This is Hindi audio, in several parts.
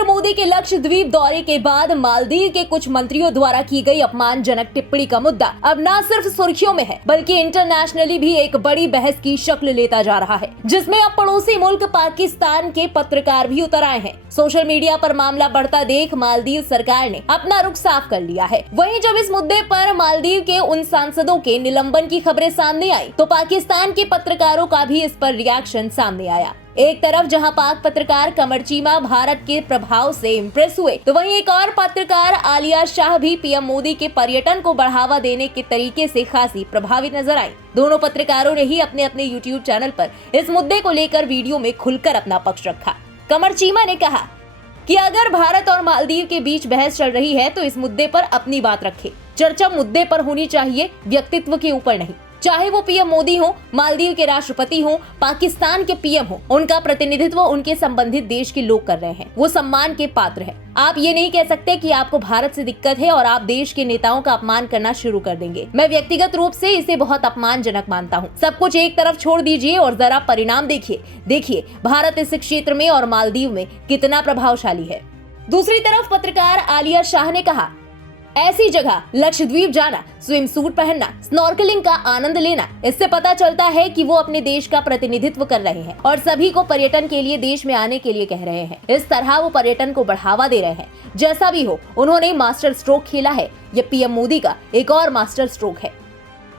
नरेंद्र मोदी के लक्षद्वीप दौरे के बाद मालदीव के कुछ मंत्रियों द्वारा की गई अपमानजनक टिप्पणी का मुद्दा अब न सिर्फ सुर्खियों में है बल्कि इंटरनेशनली भी एक बड़ी बहस की शक्ल लेता जा रहा है, जिसमें अब पड़ोसी मुल्क पाकिस्तान के पत्रकार भी उतर आए हैं। सोशल मीडिया पर मामला बढ़ता देख मालदीव सरकार ने अपना रुख साफ कर लिया है। वहीं जब इस मुद्दे पर मालदीव के उन सांसदों के निलंबन की खबरें सामने आई तो पाकिस्तान के पत्रकारों का भी इस पर रिएक्शन सामने आया। एक तरफ जहां पाक पत्रकार कमर चीमा भारत के प्रभाव से इम्प्रेस हुए, तो वहीं एक और पत्रकार आलिया शाह भी पीएम मोदी के पर्यटन को बढ़ावा देने के तरीके से खासी प्रभावित नजर आई। दोनों पत्रकारों ने ही अपने अपने यूट्यूब चैनल पर इस मुद्दे को लेकर वीडियो में खुलकर अपना पक्ष रखा। कमर चीमा ने कहा कि अगर भारत और मालदीव के बीच बहस चल रही है तो इस मुद्दे पर अपनी बात रखे। चर्चा मुद्दे पर होनी चाहिए, व्यक्तित्व के ऊपर नहीं। चाहे वो पीएम मोदी हो, मालदीव के राष्ट्रपति हो, पाकिस्तान के पीएम हो, उनका प्रतिनिधित्व उनके संबंधित देश के लोग कर रहे हैं, वो सम्मान के पात्र है। आप ये नहीं कह सकते कि आपको भारत से दिक्कत है और आप देश के नेताओं का अपमान करना शुरू कर देंगे। मैं व्यक्तिगत रूप से इसे बहुत अपमानजनक मानता हूँ। सब कुछ एक तरफ छोड़ दीजिए और जरा परिणाम देखिए भारत इस क्षेत्र में और मालदीव में कितना प्रभावशाली है। दूसरी तरफ पत्रकार आलिया शाह ने कहा, ऐसी जगह लक्षद्वीप जाना, स्विम सूट पहनना, स्नॉर्कलिंग का आनंद लेना, इससे पता चलता है कि वो अपने देश का प्रतिनिधित्व कर रहे हैं और सभी को पर्यटन के लिए देश में आने के लिए कह रहे हैं। इस तरह वो पर्यटन को बढ़ावा दे रहे हैं। जैसा भी हो, उन्होंने मास्टर स्ट्रोक खेला है। ये पीएम मोदी का एक और मास्टर स्ट्रोक है।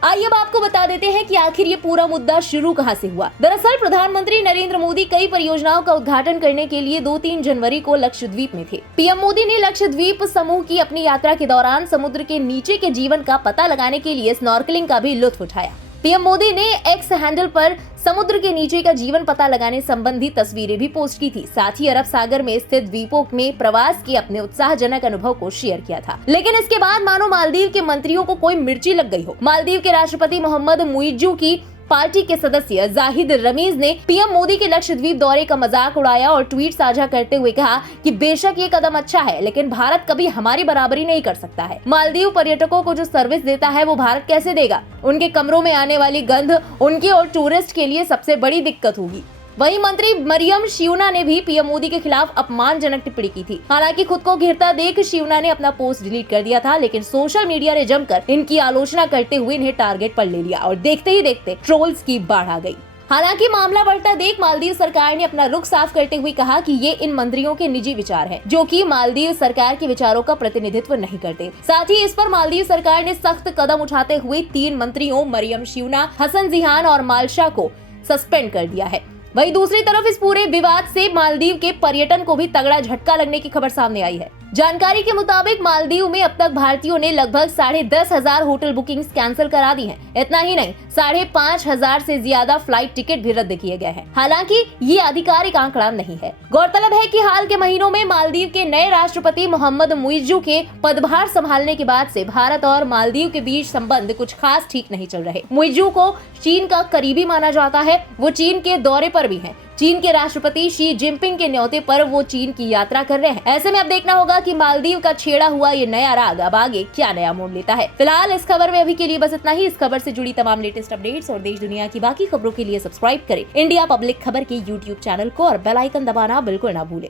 आइए अब आपको बता देते हैं कि आखिर ये पूरा मुद्दा शुरू कहां से हुआ। दरअसल प्रधानमंत्री नरेंद्र मोदी कई परियोजनाओं का उद्घाटन करने के लिए 2-3 जनवरी को लक्षद्वीप में थे। पीएम मोदी ने लक्षद्वीप समूह की अपनी यात्रा के दौरान समुद्र के नीचे के जीवन का पता लगाने के लिए स्नॉर्कलिंग का भी लुत्फ उठाया। पीएम मोदी ने एक्स हैंडल पर समुद्र के नीचे का जीवन पता लगाने संबंधी तस्वीरें भी पोस्ट की थी। साथ ही अरब सागर में स्थित द्वीपों में प्रवास के अपने उत्साहजनक अनुभव को शेयर किया था। लेकिन इसके बाद मानो मालदीव के मंत्रियों को कोई मिर्ची लग गई हो। मालदीव के राष्ट्रपति मोहम्मद मुइज्जू की पार्टी के सदस्य जाहिद रमीज ने पीएम मोदी के लक्षद्वीप दौरे का मजाक उड़ाया और ट्वीट साझा करते हुए कहा कि बेशक ये कदम अच्छा है, लेकिन भारत कभी हमारी बराबरी नहीं कर सकता है। मालदीव पर्यटकों को जो सर्विस देता है वो भारत कैसे देगा? उनके कमरों में आने वाली गंध उनके और टूरिस्ट के लिए सबसे बड़ी दिक्कत होगी। वहीं मंत्री मरियम शिवना ने भी पीएम मोदी के खिलाफ अपमानजनक टिप्पणी की थी। हालांकि खुद को घिरता देख शिवना ने अपना पोस्ट डिलीट कर दिया था, लेकिन सोशल मीडिया ने जमकर इनकी आलोचना करते हुए इन्हें टारगेट पर ले लिया और देखते ही देखते ट्रोल्स की बाढ़ आ गई। हालांकि मामला बढ़ता देख मालदीव सरकार ने अपना रुख साफ करते हुए कहा कि ये इन मंत्रियों के निजी विचार हैं, जो कि मालदीव सरकार के विचारों का प्रतिनिधित्व नहीं करते। साथ ही इस पर मालदीव सरकार ने सख्त कदम उठाते हुए 3 मंत्रियों मरियम शिवना, हसन जिहान और मालशा को सस्पेंड कर दिया है। वहीं दूसरी तरफ इस पूरे विवाद से मालदीव के पर्यटन को भी तगड़ा झटका लगने की खबर सामने आई है। जानकारी के मुताबिक मालदीव में अब तक भारतीयों ने लगभग 10,500 होटल बुकिंग्स कैंसिल करा दी हैं। इतना ही नहीं, 5,500 से ज्यादा फ्लाइट टिकट भी रद्द किए गए हैं। हालांकि ये आधिकारिक आंकड़ा नहीं है। गौरतलब है कि हाल के महीनों में मालदीव के नए राष्ट्रपति मोहम्मद मुइज्जू के पदभार संभालने के बाद से भारत और मालदीव के बीच संबंध कुछ खास ठीक नहीं चल रहे। मुइज्जू को चीन का करीबी माना जाता है। वो चीन के दौरे पर भी हैं। चीन के राष्ट्रपति शी जिनपिंग के न्योते पर वो चीन की यात्रा कर रहे हैं। ऐसे में अब देखना होगा कि मालदीव का छेड़ा हुआ ये नया राग अब आगे क्या नया मोड़ लेता है। फिलहाल इस खबर में अभी के लिए बस इतना ही। इस खबर से जुड़ी तमाम लेटेस्ट अपडेट्स और देश दुनिया की बाकी खबरों के लिए सब्सक्राइब करें इंडिया पब्लिक खबर के यूट्यूब चैनल को और बेल आइकन दबाना बिल्कुल ना भूलें।